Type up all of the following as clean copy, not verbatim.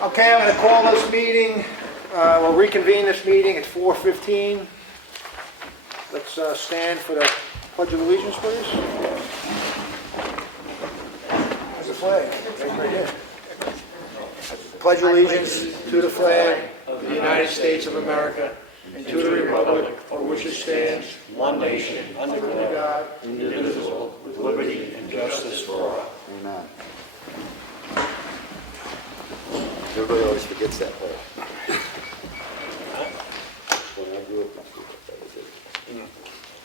Okay, I'm going to call this meeting, we'll reconvene this meeting at 4:15. Let's stand for the Pledge of Allegiance, please. There's the flag, right here. Pledge allegiance to the flag of the United States of America and to the republic for which it stands, one nation, under God, indivisible, with liberty and justice for all. Amen. Everybody always forgets that part.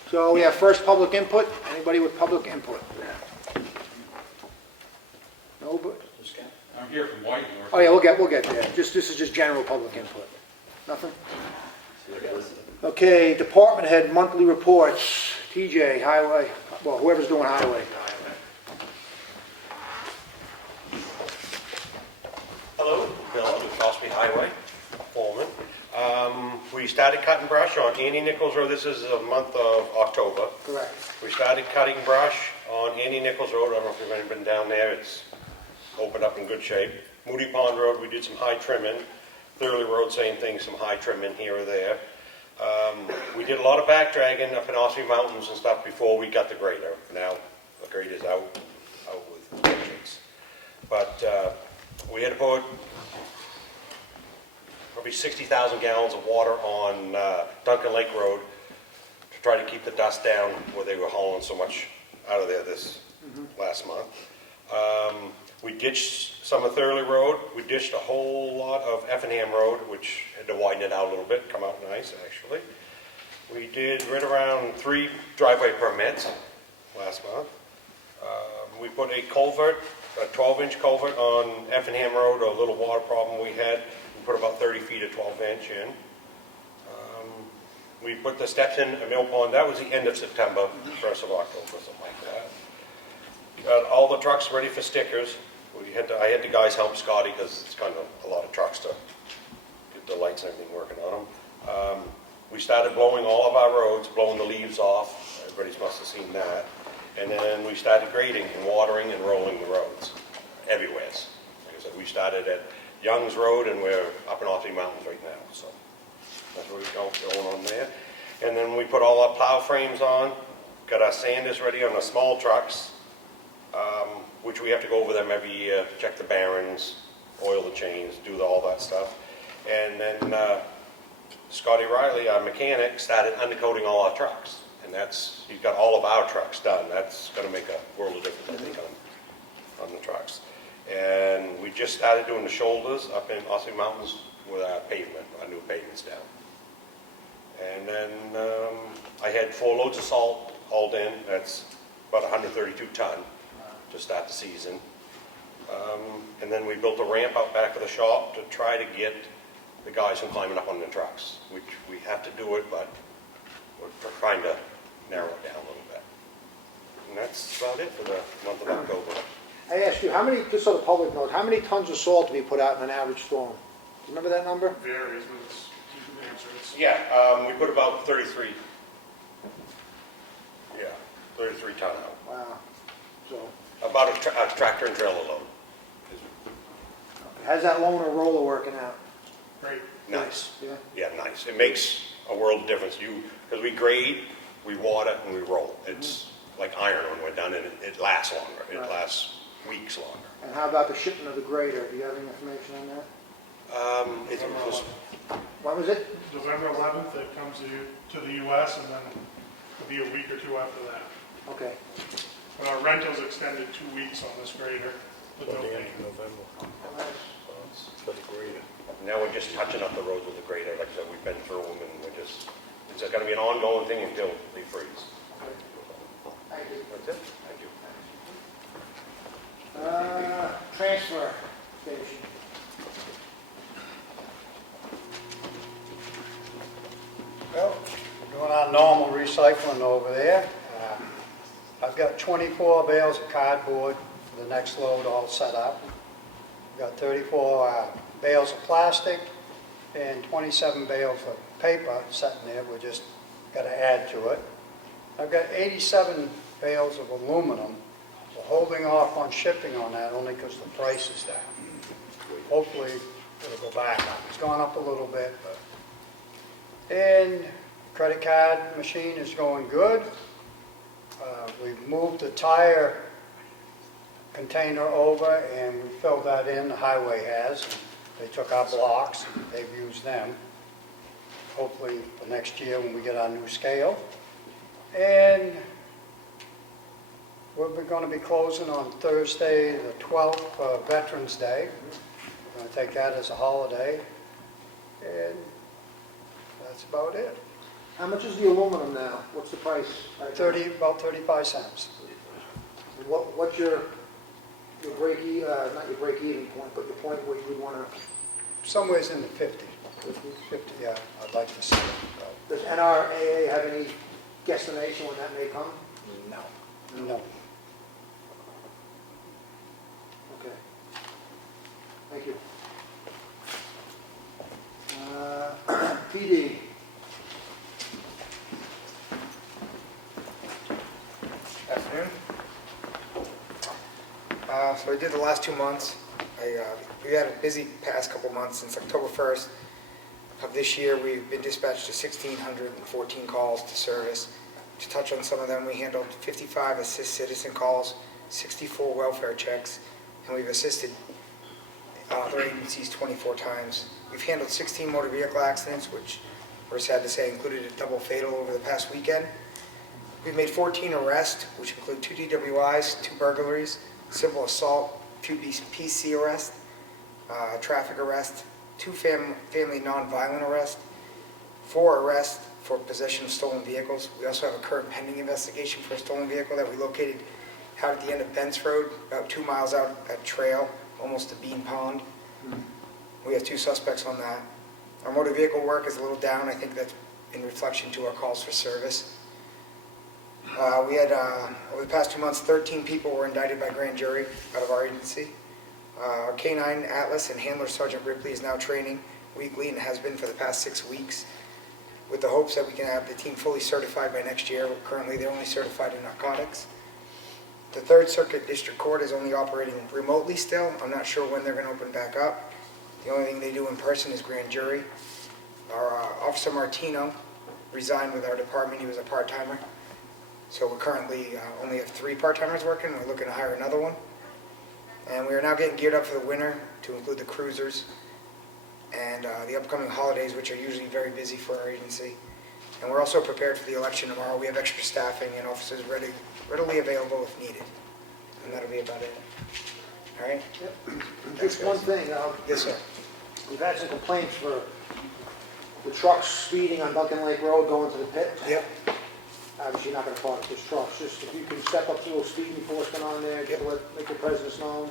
So we have first public input. Anybody with public input? Nobody? I'm here from Whitemoor. Oh yeah, we'll get there. This is just general public input. Nothing? Okay, department head monthly reports. TJ, highway, well, whoever's doing highway. Hello, Bill of Ossipee Highway, foreman. We started cutting brush on Annie Nichols Road. This is the month of October. Correct. We started cutting brush on Annie Nichols Road. I don't know if you've ever been down there. It's opened up in good shape. Moody Pond Road, we did some high trimming. Thurley Road, same thing, some high trimming here or there. We did a lot of back dragging up in Ossipee Mountains and stuff before we got the grader. Now the grader's out with vengeance. But we had to put probably 60,000 gallons of water on Duncan Lake Road to try to keep the dust down where they were hauling so much out of there this last month. We ditched some of Thurley Road. We ditched a whole lot of Effingham Road, which had to widen it out a little bit, come out nice actually. We did right around 3 driveway permits last month. We put a culvert, a 12-inch culvert on Effingham Road, a little water problem we had. We put about 30 feet of 12-inch in. We put the steps in at Mill Pond. That was the end of September, 1st of October, something like that. Got all the trucks ready for stickers. I had the guys help Scotty because it's kind of a lot of trucks to get the lights and everything working on them. We started blowing all of our roads, blowing the leaves off. Everybody must have seen that. And then we started grading and watering and rolling the roads everywhere. Like I said, we started at Young's Road and we're up in Ossipee Mountains right now. So that's what we're going on there. And then we put all our plow frames on, got our sanders ready on the small trucks, which we have to go over them every year, check the bearings, oil the chains, do all that stuff. And then Scotty Riley, our mechanic, started undercoating all our trucks. And he's got all of our trucks done. That's going to make a world of difference, I think, on the trucks. And we just started doing the shoulders up in Ossipee Mountains with our pavement, our new pavements down. And then I had 4 loads of salt hauled in. That's about 132 ton to start the season. And then we built a ramp out back of the shop to try to get the guys from climbing up on the trucks, which we have to do it, but we're trying to narrow it down a little bit. And that's about it for the month of October. I asked you, just so the public knows, how many tons of salt do we put out in an average storm? Do you remember that number? Varies, but it's, you can answer it. Yeah, we put about 33. Yeah, 33 ton out. Wow. So, About a tractor and trailer load. how's that loaner roller working out? Great. Nice. Yeah. Yeah, nice. It makes a world of difference. Because we grade, we water, and we roll. It's like iron when we're done, and it lasts longer. It Right. lasts weeks longer. And how about the shipment of the grader? Do you have any information on that? It was, When was it? November 11th, it comes to the U.S., and then it'll be a week or two after that. Okay. But our rental's extended 2 weeks on this grader. With no payment. now we're just touching up the roads with the grader. Like I said, we've been through them, and it's just going to be an ongoing thing until they freeze. Thank you. That's it. Thank you. Transfer station. Well, we're doing our normal recycling over there. I've got 24 bales of cardboard for the next load all set up. I've got 34 bales of plastic and 27 bales of paper sitting there. We just got to add to it. I've got 87 bales of aluminum. We're holding off on shipping on that only because the price is down. Hopefully it'll go back up. It's gone up a little bit, but. And credit card machine is going good. We've moved the tire container over and we filled that in, the highway has. They took our blocks, they've used them. Hopefully for next year when we get our new scale. And we're going to be closing on Thursday, the 12th, for Veterans Day. We're going to take that as a holiday. And that's about it. How much is the aluminum now? What's the price? About 35 cents. And what's your break, not your break-even point, but your point where you would want to... Somewhere's in the 50, yeah, I'd like to see it go. Does NRAA have any guesstimation when that may come? No. Okay. Thank you. PD. Afternoon. So I did the last 2 months. We had a busy past couple months. Since October 1st of this year, we've been dispatched to 1,614 calls to service. To touch on some of them, we handled 55 assist citizen calls, 64 welfare checks, and we've assisted other agencies 24 times. We've handled 16 motor vehicle accidents, which we're sad to say included a double fatal over the past weekend. We've made 14 arrests, which include 2 DWIs, 2 burglaries, simple assault, 2 PC arrests, traffic arrest, 2 family non-violent arrests, 4 arrests for possession of stolen vehicles. We also have a current pending investigation for a stolen vehicle that we located out at the end of Bent's Road, about 2 miles out at trail, almost to Bean Pond. We have 2 suspects on that. Our motor vehicle work is a little down. I think that's in reflection to our calls for service. We had, over the past 2 months, 13 people were indicted by grand jury out of our agency. Our K-9 Atlas and handler Sergeant Ripley is now training weekly and has been for the past 6 weeks, with the hopes that we can have the team fully certified by next year. Currently, they're only certified in narcotics. The 3rd Circuit District Court is only operating remotely still. I'm not sure when they're going to open back up. The only thing they do in person is grand jury. Our Officer Martino resigned with our department. He was a part-timer. So we currently only have 3 part-timers working. We're looking to hire another one. And we are now getting geared up for the winter, to include the cruisers and the upcoming holidays, which are usually very busy for our agency. And we're also prepared for the election tomorrow. We have extra staffing and officers readily available if needed. And that'll be about it. All right? Yep. Just one thing. Yes, sir. We've had some complaints for the trucks speeding on Duncan Lake Road going to the pit. Yep. Obviously, you're not going to park this truck. Just if you can step up to a little speed enforcement on there, just to make your presence known.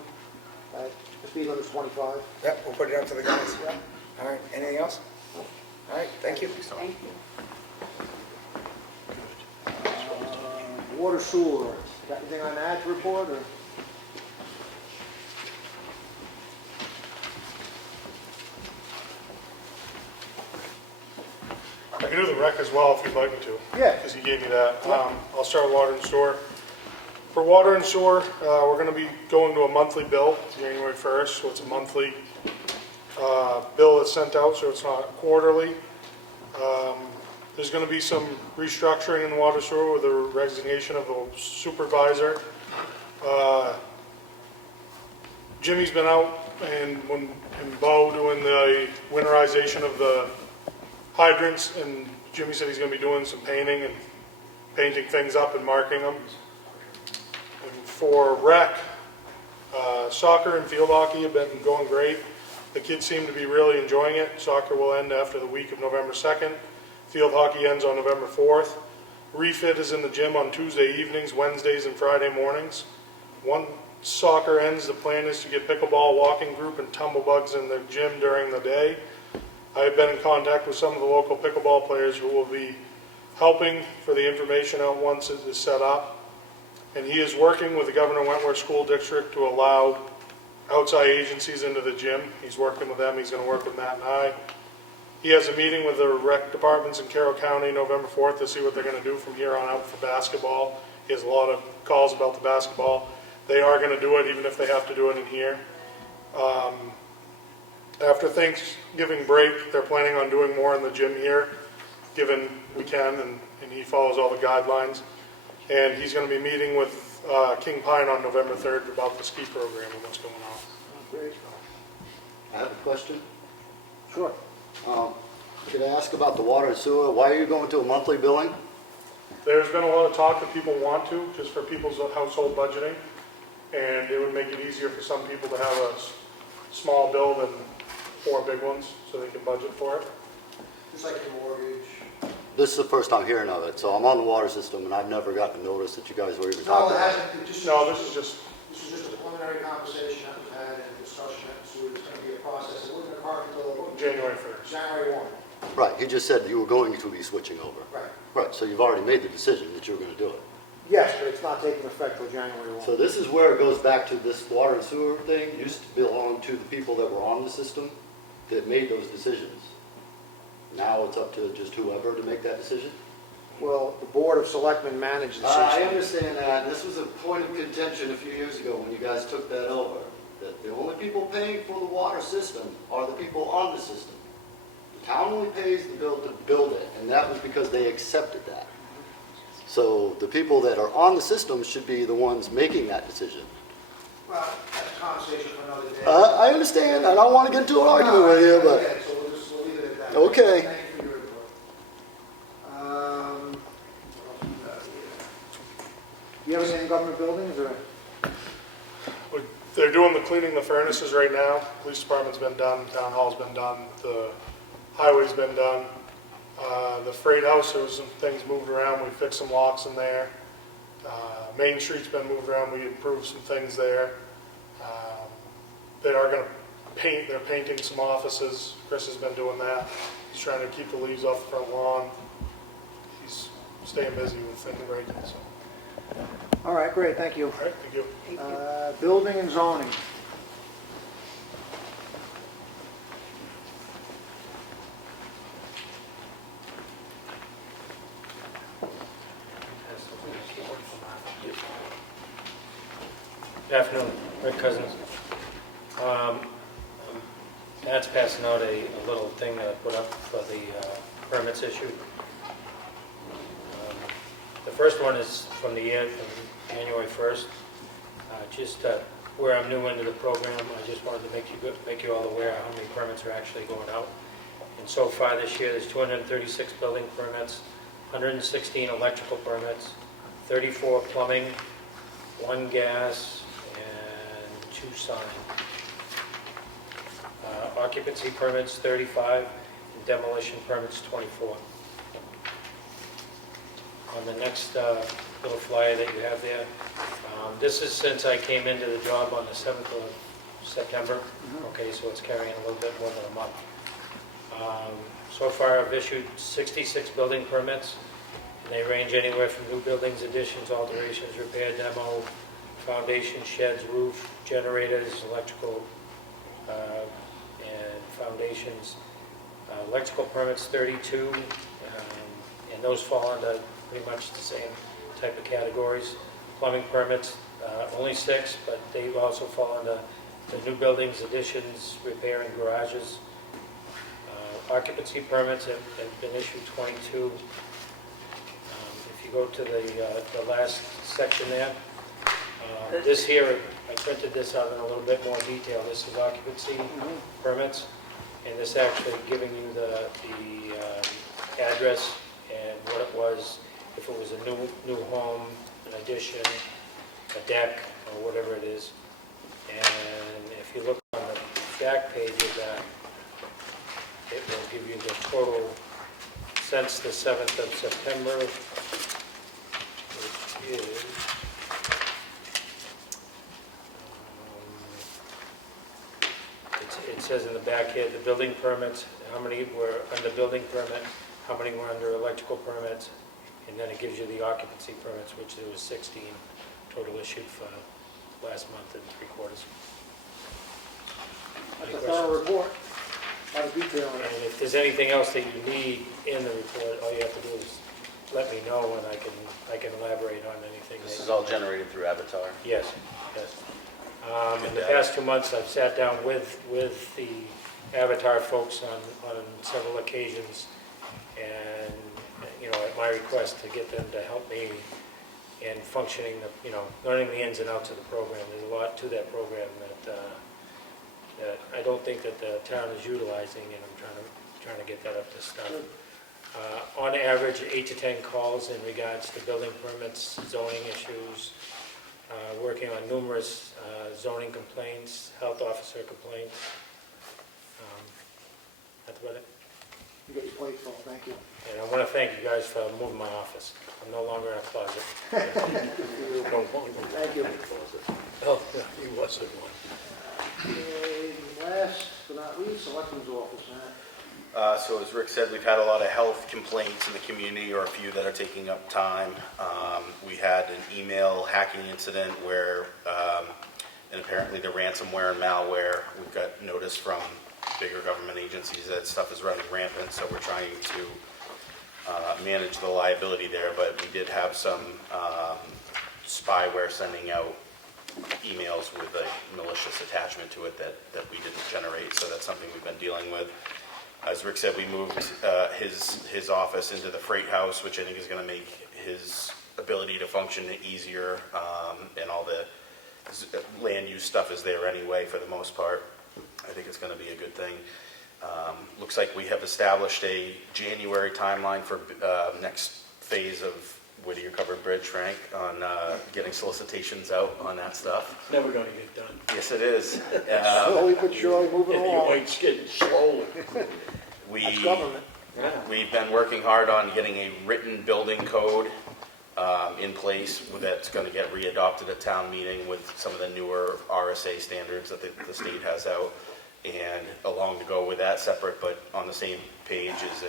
The speed limit's 25. Yep, we'll put it out to the guys. Yep. All right, anything else? All right, thank you. Thank you. Water sewer. Got anything on that to report? Or? I can do the rec as well if you'd like me to. Yeah. Because you gave me that. Yeah. I'll start with water and sewer. For water and sewer, we're going to be going to a monthly bill, January 1st, so it's a monthly bill that's sent out, so it's not quarterly. There's going to be some restructuring in the water sewer with the resignation of the supervisor. Jimmy's been out and Bo doing the winterization of the hydrants, and Jimmy said he's going to be doing some painting and painting things up and marking them. And for rec, soccer and field hockey have been going great. The kids seem to be really enjoying it. Soccer will end after the week of November 2nd. Field hockey ends on November 4th. Refit is in the gym on Tuesday evenings, Wednesdays, and Friday mornings. Once soccer ends, the plan is to get pickleball, walking group, and tumblebugs in the gym during the day. I have been in contact with some of the local pickleball players who will be helping for the information out once it is set up. And he is working with the Governor Wentworth School District to allow outside agencies into the gym. He's working with them. He's going to work with Matt and I. He has a meeting with the rec departments in Carroll County November 4th to see what they're going to do from here on out for basketball. He has a lot of calls about the basketball. They are going to do it even if they have to do it in here. After Thanksgiving break, they're planning on doing more in the gym here, given we can, and he follows all the guidelines. And he's going to be meeting with King Pine on November 3rd about the ski program and what's going on. Great. I have a question. Sure. Could I ask about the water and sewer? Why are you going to a monthly billing? There's been a lot of talk that people want to, just for people's household budgeting, and it would make it easier for some people to have a small bill than 4 big ones, so they can budget for it. Just like your mortgage. This is the first time hearing of it, so I'm on the water system, and I've never gotten a notice that you guys were even No, talking it about. hasn't, it just. No, this is just, This is just a preliminary conversation that we've had and a discussion that ensued. It's going to be a process. It wasn't going to until January 1st. January 1. Right, he just said you were going to be switching over. Right. Right, so you've already made the decision that you were going to do it. Yes, but it's not taking effect till January 1. So this is where it goes back to this water and sewer thing, used to belong to the people that were on the system that made those decisions. Now it's up to just whoever to make that decision? Well, the Board of Selectmen manage the I system. understand that. This was a point of contention a few years ago when you guys took that over. That the only people paying for the water system are the people on the system. The town only pays the bill to build it, and that was because they accepted that. So the people that are on the system should be the ones making that decision. Well, that's a conversation for another day. I understand. I don't want to get into an argument with you, but Okay, so we'll leave it at that. Okay. Thank you for your report. What else we got here? You have anything in government buildings or? they're doing the cleaning the furnaces right now. Police department's been done, town hall's been done, the highway's been done. The freight house, there was some things moved around, we fixed some locks in there. Main Street's been moved around, we improved some things there. They are gonna paint, they're painting some offices, Chris has been doing that. He's trying to keep the leaves off the front lawn. He's staying busy with things right now, so. All right, great, thank you. All right, thank you. Building and zoning. Good afternoon, Rick Cousins. Matt's passing out a little thing that I put up for the permits issued. The first one is from the year, from January 1st. Just where I'm new into the program, I just wanted to make you all aware how many permits are actually going out. And so far this year, there's 236 building permits, 116 electrical permits, 34 plumbing, 1 gas, and 2 sign. Occupancy permits 35, and demolition permits 24. On the next little flyer that you have there, this is since I came into the job on the 7th of September. Okay, so it's carrying a little bit more than a month. So far, I've issued 66 building permits, and they range anywhere from new buildings, additions, alterations, repair, demo, foundation, sheds, roof, generators, electrical, and foundations. Electrical permits 32, and those fall under pretty much the same type of categories. Plumbing permits, only 6, but they also fall under the new buildings, additions, repair, and garages. Occupancy permits have been issued 22. If you go to the last section there, this here, I printed this out in a little bit more detail. This is occupancy permits, and this actually giving you the address and what it was, if it was a new home, an addition, a deck, or whatever it is. And if you look on the back page of that, it will give you the total since the 7th of September, which is it says in the back here, the building permits, how many were under building permit, how many were under electrical permits, and then it gives you the occupancy permits, which there was 16 total issued for last month and 3/4. That's a thorough report. A lot of detail in it. And if there's anything else that you need in the report, all you have to do is let me know, and I can elaborate on anything. This is all generated through Avatar. Yes, yes. In the past 2 months, I've sat down with the Avatar folks on several occasions, and, at my request to get them to help me in functioning, learning the ins and outs of the program. There's a lot to that program that I don't think that the town is utilizing, and I'm trying to get that up to stuff. On average, 8 to 10 calls in regards to building permits, zoning issues, working on numerous zoning complaints, health officer complaints. That's about it. You got your plate full, thank you. And I want to thank you guys for moving my office. I'm no longer in a closet. Thank you. Oh, yeah, he was in one. Okay, last but not least, Selectmen's office, So as Rick said, we've had a lot of health complaints in the community, or a few that are taking up time. We had an email hacking incident where, and apparently the ransomware and malware, we've got notice from bigger government agencies that stuff is running rampant, so we're trying to manage the liability there, but we did have some spyware sending out emails with a malicious attachment to it that we didn't generate, so that's something we've been dealing with. As Rick said, we moved his office into the freight house, which I think is going to make his ability to function easier, and all the land use stuff is there anyway for the most part. I think it's going to be a good thing. Looks like we have established a January timeline for next phase of Whittier Covered Bridge, Frank, on getting solicitations out on that stuff. It's never going to get done. Yes, it is. Slowly but surely moving along. It's getting slowly. That's government. We've been working hard on getting a written building code in place that's going to get readopted at town meeting with some of the newer RSA standards that the state has out. And along to go with that, separate but on the same page, is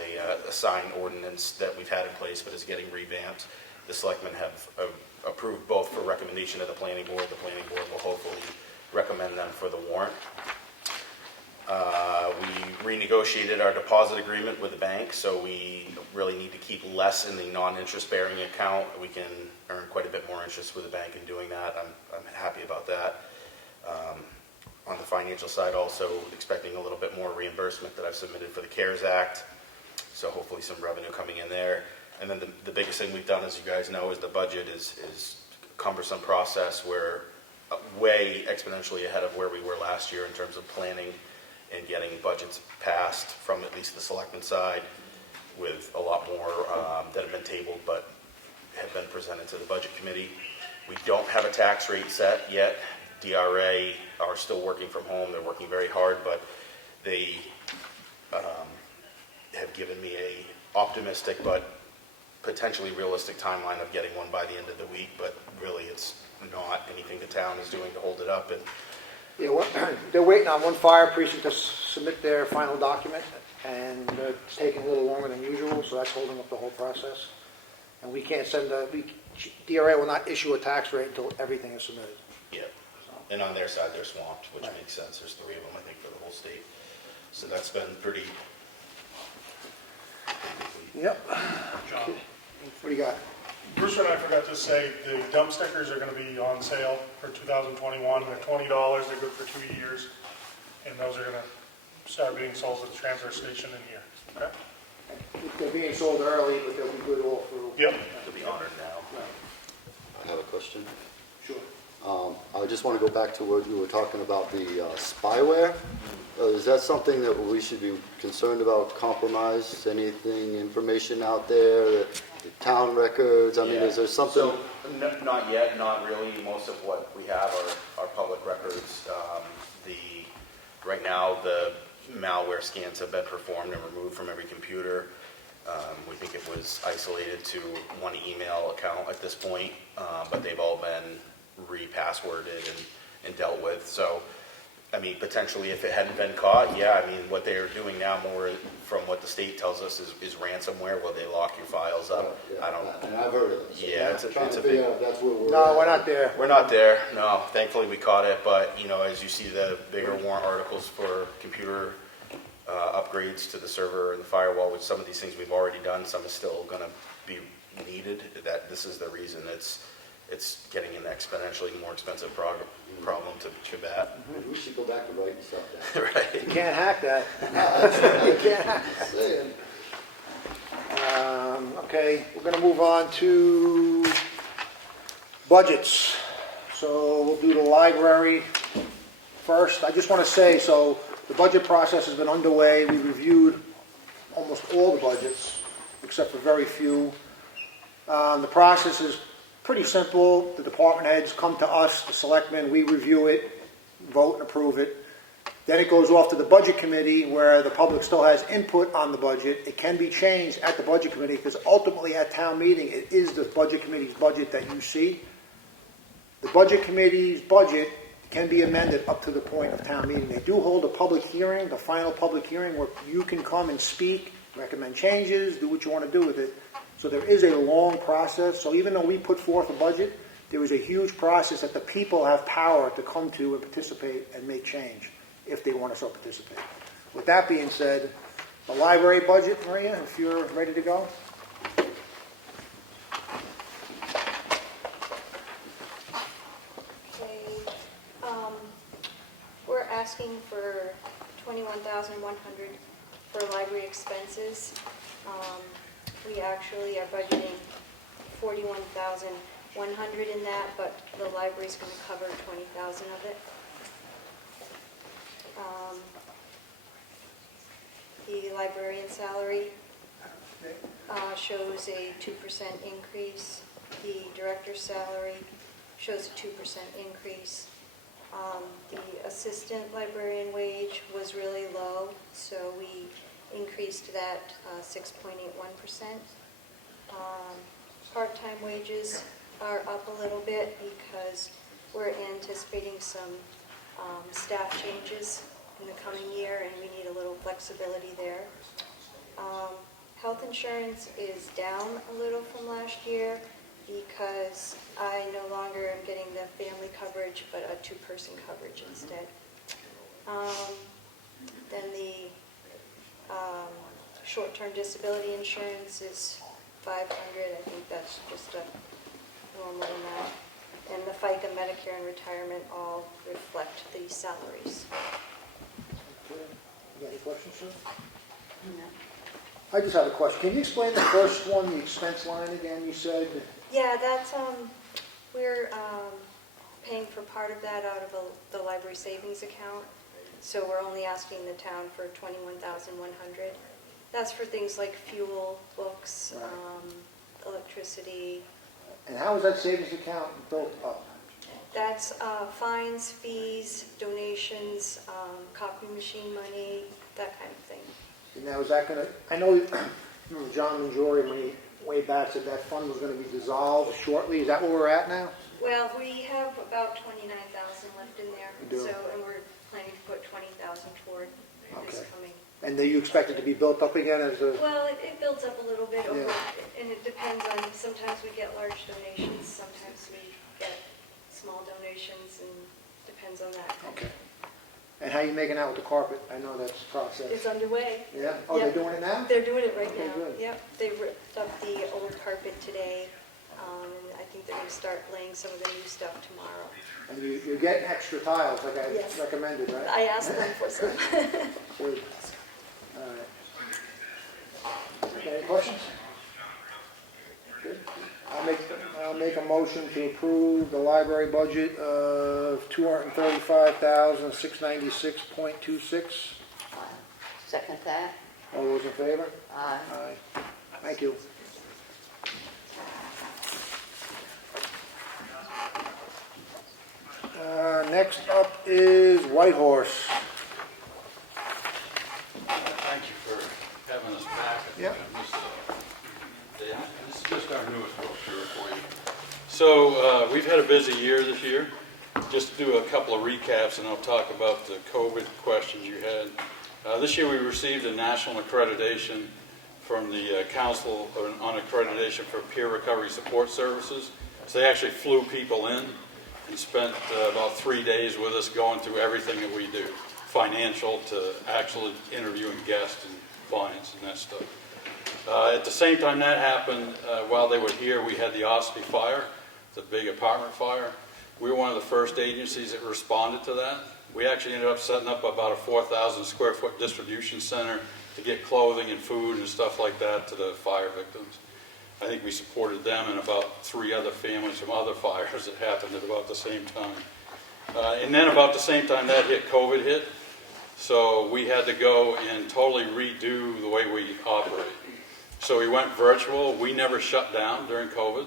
a sign ordinance that we've had in place but is getting revamped. The selectmen have approved both for recommendation of the planning board. The planning board will hopefully recommend them for the warrant. We renegotiated our deposit agreement with the bank, so we really need to keep less in the non-interest bearing account. We can earn quite a bit more interest with the bank in doing that. I'm happy about that. On the financial side, also expecting a little bit more reimbursement that I've submitted for the CARES Act, so hopefully some revenue coming in there. And then the biggest thing we've done, as you guys know, is the budget is a cumbersome process. We're way exponentially ahead of where we were last year in terms of planning and getting budgets passed from at least the selectmen side, with a lot more that have been tabled but have been presented to the budget committee. We don't have a tax rate set yet. DRA are still working from home. They're working very hard, but they have given me a optimistic but potentially realistic timeline of getting one by the end of the week, but really it's not anything the town is doing to hold it up. And Yeah, well, they're waiting on one fire precinct to submit their final document, and it's taking a little longer than usual, so that's holding up the whole process. And we can't DRA will not issue a tax rate until everything is submitted. yeah, and on their side they're swamped, which makes sense. There's 3 of them, I think, for the whole state. So that's been pretty complete. Yep. John, What do you got? Bruce and I forgot to say, the dump stickers are going to be on sale for 2021. They're $20. They're good for 2 years. And those are going to start being sold at the transfer station in here. Okay? They're being sold early, but they'll be good all through. Yep. To be honored now. I have a question. Sure. I just want to go back to what you were talking about, the spyware. Is that something that we should be concerned about? Compromise, anything, information out there, the town records? I mean, is there something? So, not yet, not really. Most of what we have are public records. Right now, the malware scans have been performed and removed from every computer. We think it was isolated to one email account at this point, but they've all been re-passworded and dealt with. So, I mean, potentially if it hadn't been caught, yeah, I mean, what they're doing now more from what the state tells us is ransomware, where they lock your files up. I don't, And I've heard of it. So Yeah, I'm it's a trying to big- figure out if that's where we're No, at. we're not there. we're not there, no. Thankfully, we caught it, but, you know, as you see the bigger warrant articles for computer upgrades to the server and the firewall, which some of these things we've already done, some is still gonna be needed, that this is the reason. It's it's getting an exponentially more expensive problem to combat. We should go back to writing stuff down. Right. You can't hack that. You can't hack. Saying. Okay, we're going to move on to budgets. So we'll do the library first. I just want to say, so the budget process has been underway. We reviewed almost all the budgets, except for very few. The process is pretty simple. The department heads come to us, the selectmen, we review it, vote and approve it. Then it goes off to the budget committee where the public still has input on the budget. It can be changed at the budget committee because ultimately at town meeting, it is the budget committee's budget that you see. The budget committee's budget can be amended up to the point of town meeting. They do hold a public hearing, the final public hearing, where you can come and speak, recommend changes, do what you want to do with it. So there is a long process. So even though we put forth a budget, there is a huge process that the people have power to come to and participate and make change if they want to so participate. With that being said, the library budget, Maria, if you're ready to go. Okay, we're asking for $21,100 for library expenses. We actually are budgeting $41,100 in that, but the library's going to cover $20,000 of it. The librarian salary shows a 2% increase. The director's salary shows a 2% increase. The assistant librarian wage was really low, so we increased that 6.81%. Part-time wages are up a little bit because we're anticipating some staff changes in the coming year, and we need a little flexibility there. Health insurance is down a little from last year because I no longer am getting the family coverage, but a two-person coverage instead. Then the short-term disability insurance is $500. I think that's just a normal amount. And the FICA, Medicare, and retirement all reflect the salaries. You got any questions, sir? No. I just have a question. Can you explain the first one, the expense line again, you said? Yeah, that's, we're paying for part of that out of the library savings account. So we're only asking the town for $21,100. That's for things like fuel, books, Right. electricity. And how is that savings account built up? That's fines, fees, donations, copy machine money, that kind of thing. And now is that going to, I know remember John Mangiore, when he way back said that fund was going to be dissolved shortly. Is that where we're at now? Well, we have about $29,000 left in there. You do? So, and we're planning to put $20,000 toward this Okay. coming. And do you expect it to be built up again as a... Well, it builds up a little bit over, Yeah. and it depends on, sometimes we get large donations, sometimes we get small donations, and depends on that. Okay. And how are you making out with the carpet? I know that's a process. It's underway. Yeah? Oh, Yeah. they're doing it now? They're doing it right Okay, now. good. Yep, they ripped up the old carpet today, and I think they're going to start laying some of the new stuff tomorrow. And you're getting extra tiles like I Yes. recommended, right? I asked them for some. Good. All right. Okay, any questions? Good. I'll make a motion to approve the library budget of $235,696.26. Second that. All those in favor? Aye. Aye. Thank you. Next up is Whitehorse. Thank you for having us back. Yep. This is just our newest brochure for you. So we've had a busy year this year. Just to do a couple of recaps, and I'll talk about the COVID questions you had. This year we received a national accreditation from the Council on Accreditation for Peer Recovery Support Services. So they actually flew people in and spent about 3 days with us going through everything that we do, financial to actually interviewing guests and clients and that stuff. At the same time that happened, while they were here, we had the Ossipee fire. the big apartment fire. We were one of the first agencies that responded to that. We actually ended up setting up about a 4,000 square foot distribution center to get clothing and food and stuff like that to the fire victims. I think we supported them and about 3 other families from other fires that happened at about the same time. And then about the same time that hit, COVID hit. So we had to go and totally redo the way we operate. So we went virtual. We never shut down during COVID.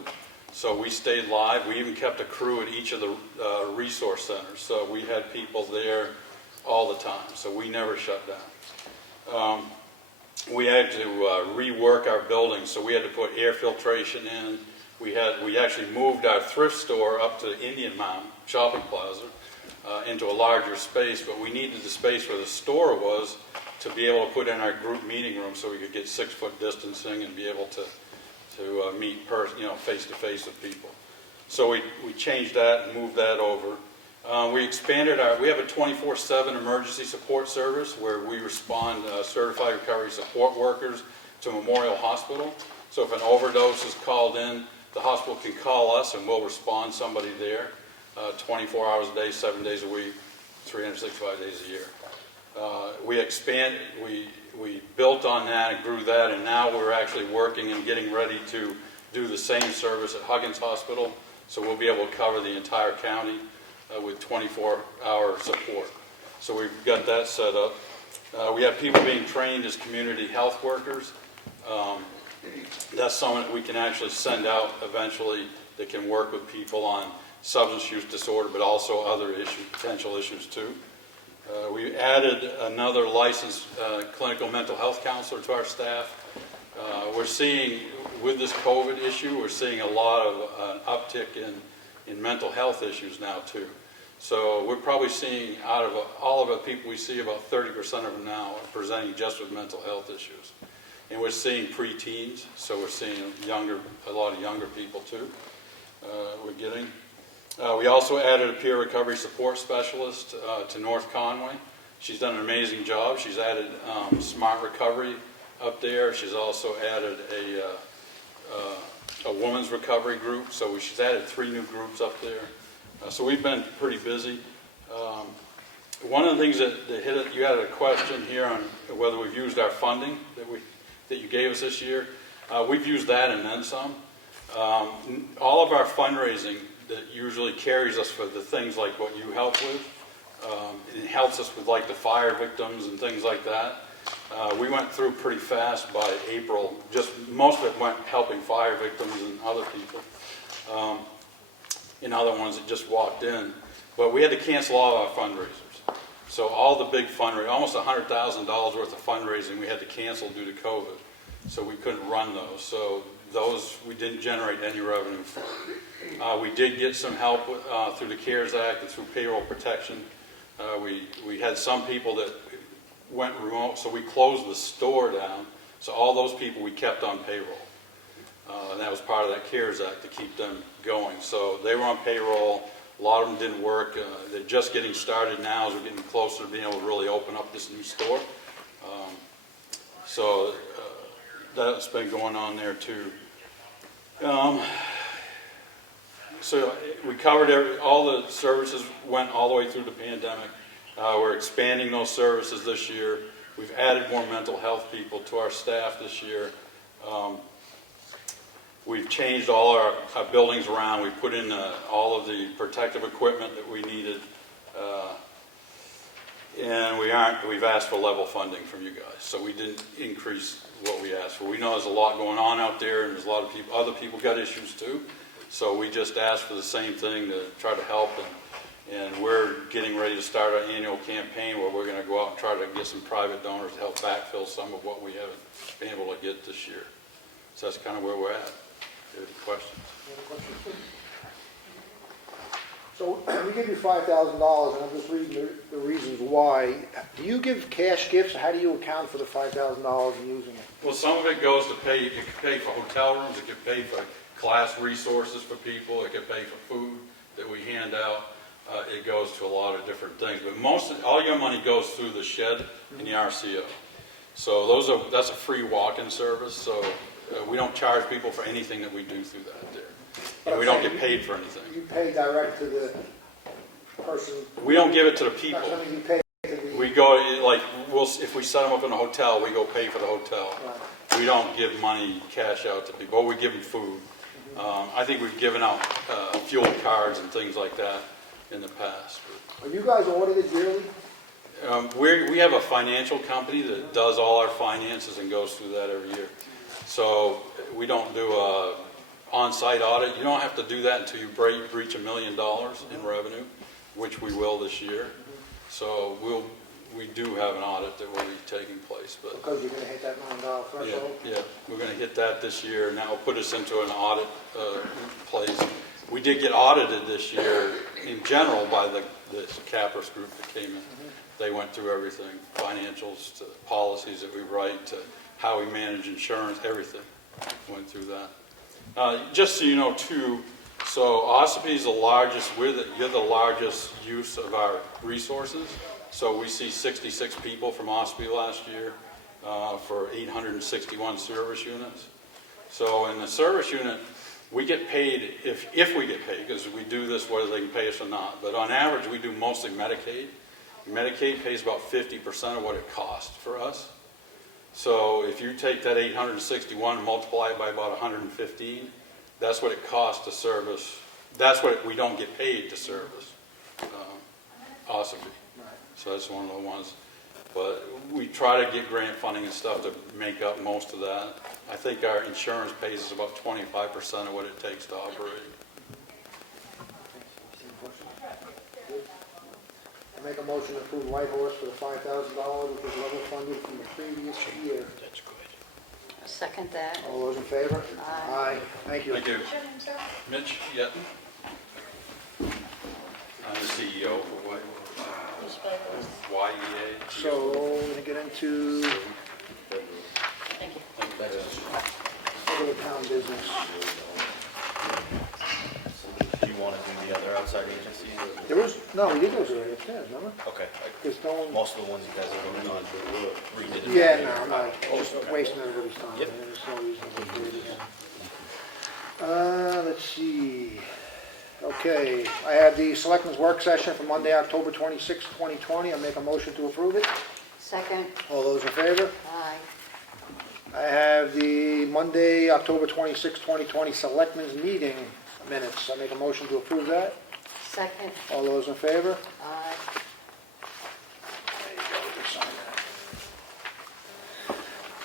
So we stayed live. We even kept a crew at each of the resource centers. So we had people there all the time. So we never shut down. We had to rework our buildings. So we had to put air filtration in. We actually moved our thrift store up to Indian Mountain Shopping Plaza into a larger space, but we needed the space where the store was to be able to put in our group meeting room so we could get 6-foot distancing and be able to meet face to face with people. So we changed that and moved that over. We expanded we have a 24/7 emergency support service where we respond certified recovery support workers to Memorial Hospital. So if an overdose is called in, the hospital can call us and we'll respond somebody there 24 hours a day, 7 days a week, 365 days a year. We built on that and grew that, and now we're actually working and getting ready to do the same service at Huggins Hospital. So we'll be able to cover the entire county with 24-hour support. So we've got that set up. We have people being trained as community health workers. That's someone that we can actually send out eventually that can work with people on substance use disorder, but also other potential issues too. We added another licensed clinical mental health counselor to our staff. We're seeing, with this COVID issue, we're seeing a lot of uptick in mental health issues now too. So we're probably seeing, out of all of the people we see, about 30% of them now are presenting just with mental health issues. And we're seeing preteens, so we're seeing a lot of younger people too. We also added a peer recovery support specialist to North Conway. She's done an amazing job. She's added smart recovery up there. She's also added a women's recovery group. So she's added 3 new groups up there. So we've been pretty busy. One of the things that hit it, you had a question here on whether we've used our funding that you gave us this year. We've used that and then some. All of our fundraising that usually carries us for the things like what you help with. It helps us with like the fire victims and things like that. We went through pretty fast by April. Just most of it went helping fire victims and other people. And other ones that just walked in. But we had to cancel all our fundraisers. So all the big fundraising, almost $100,000 worth of fundraising we had to cancel due to COVID. So we couldn't run those. So those we didn't generate any revenue from. We did get some help through the CARES Act and through payroll protection. We had some people that went remote, so we closed the store down. So all those people we kept on payroll. And that was part of that CARES Act to keep them going. So they were on payroll. A lot of them didn't work. They're just getting started now as we're getting closer to being able to really open up this new store. So that's been going on there too. So we covered all the services, went all the way through the pandemic. We're expanding those services this year. We've added more mental health people to our staff this year. We've changed all our buildings around. We've put in all of the protective equipment that we needed. And we've asked for level funding from you guys. So we didn't increase what we asked for. We know there's a lot going on out there, and there's a lot of people, other people got issues too. So we just asked for the same thing to try to help. And we're getting ready to start our annual campaign where we're going to go out and try to get some private donors to help backfill some of what we haven't been able to get this year. So that's kind of where we're at. Any questions? So we give you $5,000, and I'm just reading the reasons why. Do you give cash gifts? How do you account for the $5,000 and using it? Well, some of it goes to pay. It can pay for hotel rooms. It can pay for class resources for people. It can pay for food that we hand out. It goes to a lot of different things. But all your money goes through the shed and the RCO. So that's a free walk-in service. So we don't charge people for anything that we do through that there. and we don't get paid for anything. You pay direct to the person, We don't give it to the not people. something you pay to the. We go, like, if we set them up in a hotel, we go pay for the hotel. Right. We don't give money, cash out to people, we give them food. I think we've given out fuel cards and things like that in the past. Are you guys audited yearly? We have a financial company that does all our finances and goes through that every year. So we don't do a on-site audit. You don't have to do that until you breach $1 million in revenue, which we will this year. So we do have an audit that will be taking place. But Because you're gonna hit that $1 million threshold? yeah, we're going to hit that this year, and that will put us into an audit place. We did get audited this year in general by this Capris group that came in. They went through everything, financials to policies that we write to how we manage insurance, everything went through that. Just so you know too, so Ossipee is the largest, you're the largest use of our resources. So we see 66 people from Ossipee last year for 861 service units. So in the service unit, we get paid, if we get paid, because we do this whether they can pay us or not, but on average we do mostly Medicaid. Medicaid pays about 50% of what it costs for us. So if you take that 861 and multiply it by about 115, that's what it costs to service, that's what we don't get paid to service Ossipee. So that's one of the ones. But we try to get grant funding and stuff to make up most of that. I think our insurance pays us about 25% of what it takes to operate. I make a motion to approve White Horse for the $5,000, which was level funded from the previous year. That's good. Second that. All those in favor? Aye. Thank you. Thank you. Mitch, yeah. I'm the CEO for YEA. So we're gonna get into Thank you. regular town business. Do you want to do the other outside agencies? There was, no, we did those already upstairs, remember? Okay. Because no one, Most of the ones you guys are voting on, redid it. yeah, no, I'm not, just wasting everybody's time. Yep. There's no reason to do it again. Let's see. Okay, I have the Selectmen's work session for Monday, October 26, 2020. I make a motion to approve it. Second. All those in favor? Aye. I have the Monday, October 26, 2020 Selectmen's meeting minutes. I make a motion to approve that. Second. All those in favor? Aye. There you go, just sign that.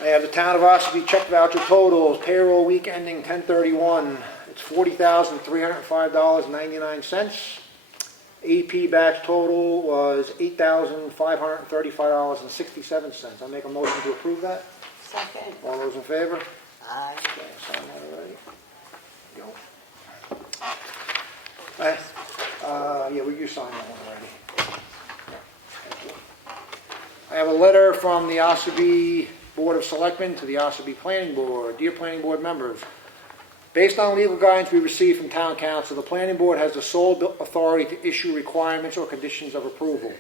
I have the Town of Ossipee check voucher totals, payroll week ending 10/31. It's $40,305.99. AP batch total was $8,535.67. I make a motion to approve that. Second. All those in favor? Aye. Okay, sign that already. Go. Yeah, you signed that one already. Thank you. I have a letter from the Ossipee Board of Selectmen to the Ossipee Planning Board. Dear Planning Board members, based on legal guidance we received from Town Council, the Planning Board has the sole authority to issue requirements or conditions of approval.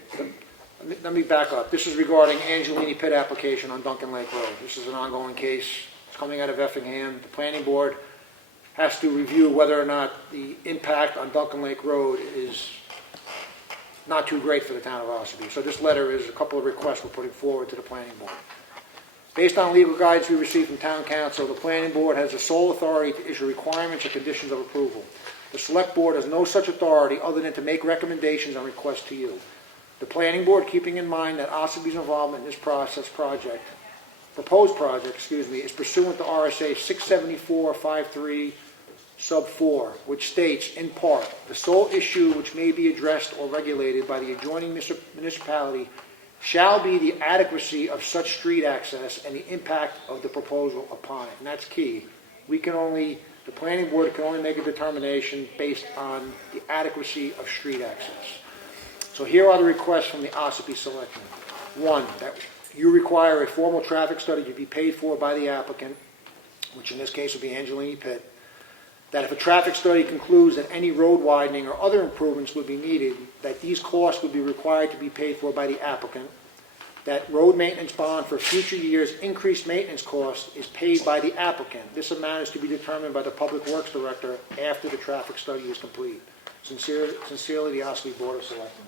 Let me back up. This is regarding Angelini Pit application on Duncan Lake Road. This is an ongoing case. It's coming out of Effingham. The Planning Board has to review whether or not the impact on Duncan Lake Road is not too great for the town of Ossipee. So this letter is a couple of requests we're putting forward to the Planning Board. Based on legal guidance we received from Town Council, the Planning Board has the sole authority to issue requirements or conditions of approval. The Select Board has no such authority other than to make recommendations on request to you. The Planning Board, keeping in mind that Ossipee's involvement in this proposed project, is pursuant to RSA 674-53 sub 4, which states, in part, the sole issue which may be addressed or regulated by the adjoining municipality shall be the adequacy of such street access and the impact of the proposal upon it. And that's key. The Planning Board can only make a determination based on the adequacy of street access. So here are the requests from the Ossipee Selectmen. One, that you require a formal traffic study to be paid for by the applicant, which in this case would be Angelini Pit. That if a traffic study concludes that any road widening or other improvements would be needed, that these costs would be required to be paid for by the applicant. that road maintenance bond for future years' increased maintenance costs is paid by the applicant. This amount is to be determined by the Public Works Director after the traffic study is complete. Sincerely, the Ossipee Board of Selectmen.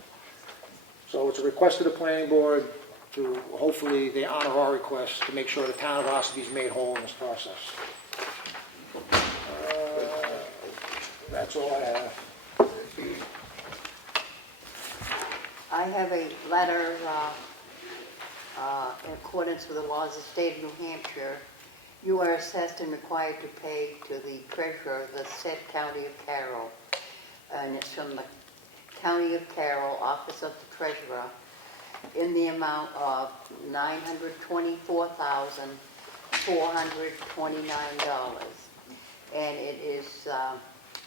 So it's a request to the planning board to, hopefully, they honor our request to make sure the town of Ossipee is made whole in this process. That's all I have. I have a letter in accordance with the laws of the state of New Hampshire. You are assessed and required to pay to the treasurer of the said county of Carroll. And it's from the County of Carroll, Office of the Treasurer, in the amount of $924,429. And it is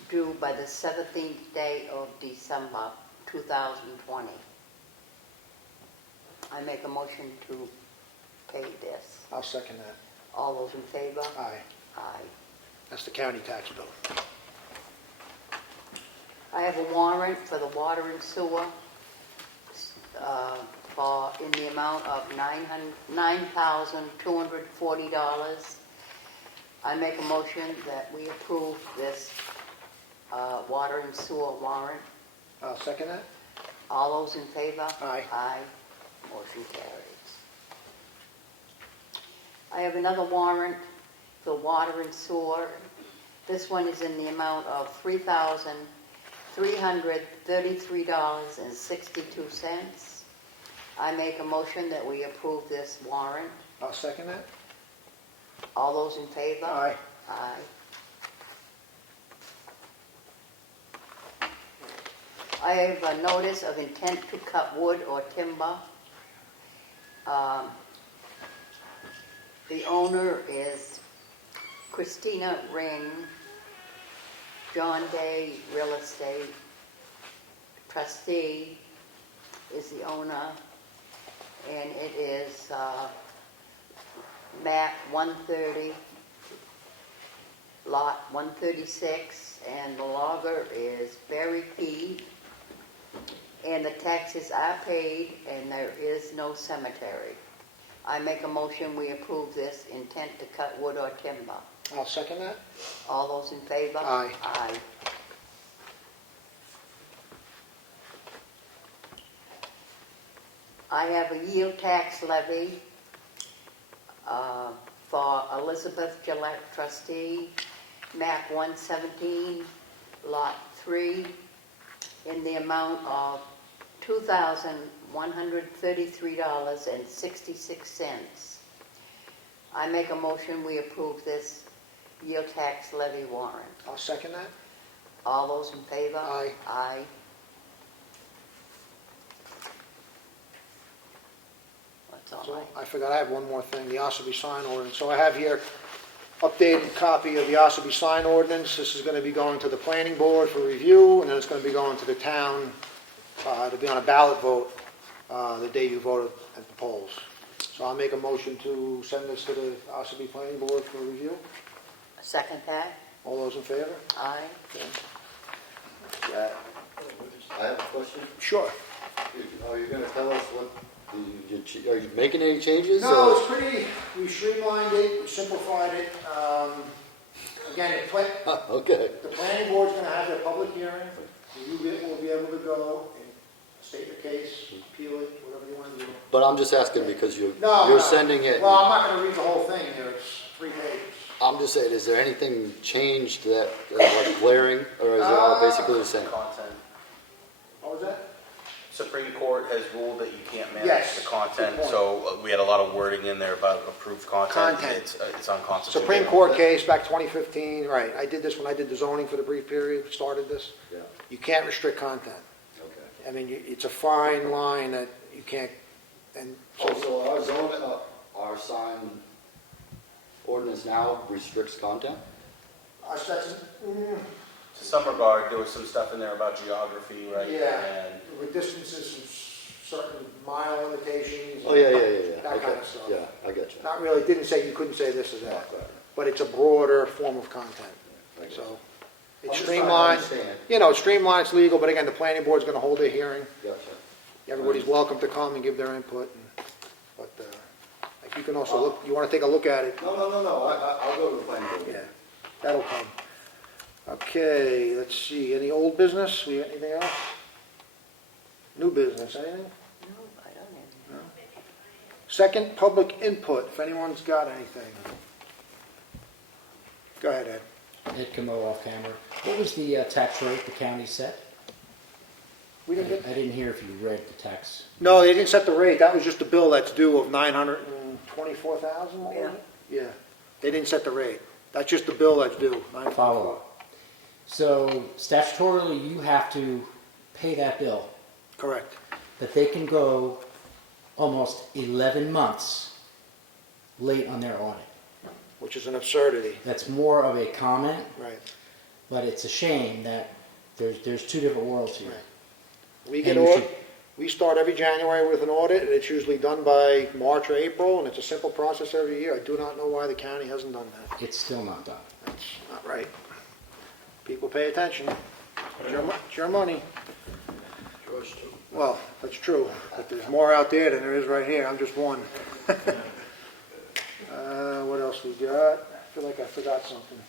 due by the 17th day of December, 2020. I make a motion to pay this. I'll second that. All those in favor? Aye. Aye. That's the county tax bill. I have a warrant for the water and sewer in the amount of $9,240. I make a motion that we approve this water and sewer warrant. I'll second that. All those in favor? Aye. Aye. Motion carries. I have another warrant for water and sewer. This one is in the amount of $3,333.62. I make a motion that we approve this warrant. I'll second that. All those in favor? Aye. Aye. I have a notice of intent to cut wood or timber. The owner is Christina Ring, John Day Real Estate. Trustee is the owner, and it is map 130, lot 136, and the logger is Barry P. And the taxes are paid, and there is no cemetery. I make a motion we approve this intent to cut wood or timber. I'll second that. All those in favor? Aye. Aye. I have a yield tax levy for Elizabeth Gillette, trustee, map 117, lot 3, in the amount of $2,133.66. I make a motion we approve this yield tax levy warrant. I'll second that. All those in favor? Aye. Aye. That's all So right. I forgot, I have one more thing, the Ossipee sign ordinance. So I have here updated copy of the Ossipee sign ordinance. This is going to be going to the planning board for review, and then it's going to be going to the town to be on a ballot vote the day you vote at the polls. So I'll make a motion to send this to the Ossipee planning board for review. Second that? All those in favor? Aye. Okay. Yeah. I have a question. Sure. Are you gonna tell us what, are you making any changes? No, or- it's pretty, we streamlined it, we simplified it. Again, Okay. the planning board's going to have their public hearing. You will be able to go and state your case, appeal it, whatever you want to do. But I'm just asking because you're No. sending it. Well, I'm not going to read the whole thing. There's 3 pages. I'm just saying, is there anything changed that, like glaring, or is it all basically the same? Content. What was that? Supreme Court has ruled that you can't manage Yes, the content, good point. so we had a lot of wording in there about approved content. Content. It's unconstitutional. Supreme Court case back 2015, right. I did this when I did the zoning for the brief period, started this. Yeah, You can't restrict content. okay. I mean, it's a fine line that you can't, and so, Also, our sign ordinance now restricts content? that's, To some regard, there was some stuff in there about geography, right? yeah, And with distances and certain mile limitations. Oh, yeah. That Okay. kind of stuff. Yeah, I get you. Not really, it didn't say you couldn't say this or that, Okay. but it's a broader form of content. I get So I'm it's just trying to streamlined, understand. it's streamlined, it's legal, but again, the planning board's going to hold their hearing. Gotcha. Everybody's welcome to come and give their input. you can also look, you want to take a look at it? No, I'll go to the planning board. Yeah, that'll come. Okay, let's see, any old business? We got anything else? New business, anything? No, I don't have. Second, public input, if anyone's got anything. Go ahead, Ed. Ed Comeau off camera. What was the tax rate the county set? We didn't get, I didn't hear if you read the tax. no, they didn't set the rate, that was just a bill that's due of 924,000, what was it? Yeah, they didn't set the rate, that's just the bill that's due. Follow up. So statutorily, you have to pay that bill, Correct. but they can go almost 11 months late on their audit. Which is an absurdity. That's more of a comment, Right. but it's a shame that there's two different worlds here. Right. We get And you audit, we start every January with an audit, and it's usually done by March or April, and it's a simple process every year. I do not know why the county hasn't done that. It's still not done. That's not right. People pay attention. It's your money. Yours too. Well, that's true, but there's more out there than there is right here. I'm just one. What else we got? I feel like I forgot something.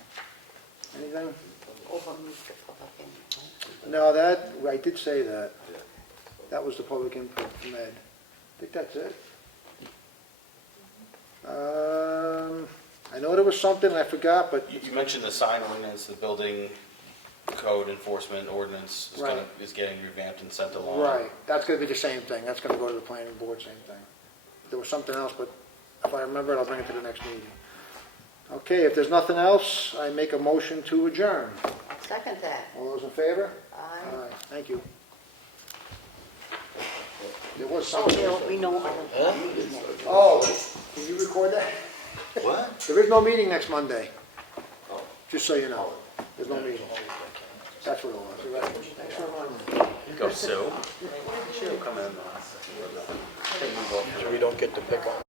Anything? No, that, I did say that. That was the public input from Ed. I think that's it. I know there was something I forgot, but You mentioned the sign ordinance, the building code enforcement ordinance is Right. is getting revamped and sent along. right, that's going to be the same thing. That's going to go to the planning board, same thing. There was something else, but if I remember it, I'll bring it to the next meeting. Okay, if there's nothing else, I make a motion to adjourn. Second that. All those in favor? Aye. Thank you. There was Oh, something. Bill, we know. Oh, can you record that? What? There is no meeting next Monday. Just so you know, there's no meeting. That's what it was. You're right. Thanks for reminding me. Go Sue. She'll come in. So we don't get to pick on.